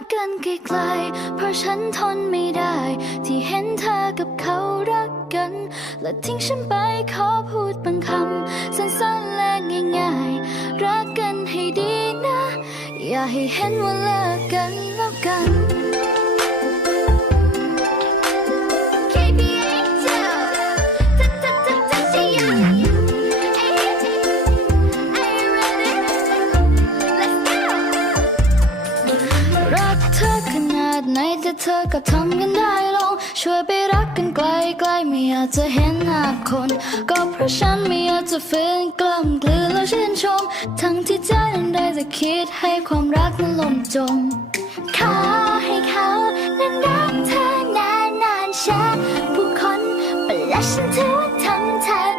กกันไกลๆเพราะฉันทนไม่ได้ ที่เห็นเธอกับเขารักกัน และทิ้งฉันไปขอพูดบางคำสั้นๆและง่ายๆ รักกันให้ดีนะ อย่าให้เห็นว่าเลิกกันแล้วกัน ธอขนาดไหนแต่เธอก็ทำกันได้ลง ช่วยไปรักกันไกลๆไม่อยากจะเห็นหน้าคน ก็เพราะฉันไม่อยากจะฝืนกล้ำกลืนแล้วชื่นชม ทั้งที่ใจนั้นได้จะคิดให้ความรักนั้นล่มจมขอให้เขานั้นรักเธอนานนานๆช้าผู้คนเปนและฉันถือว่าทำเธอ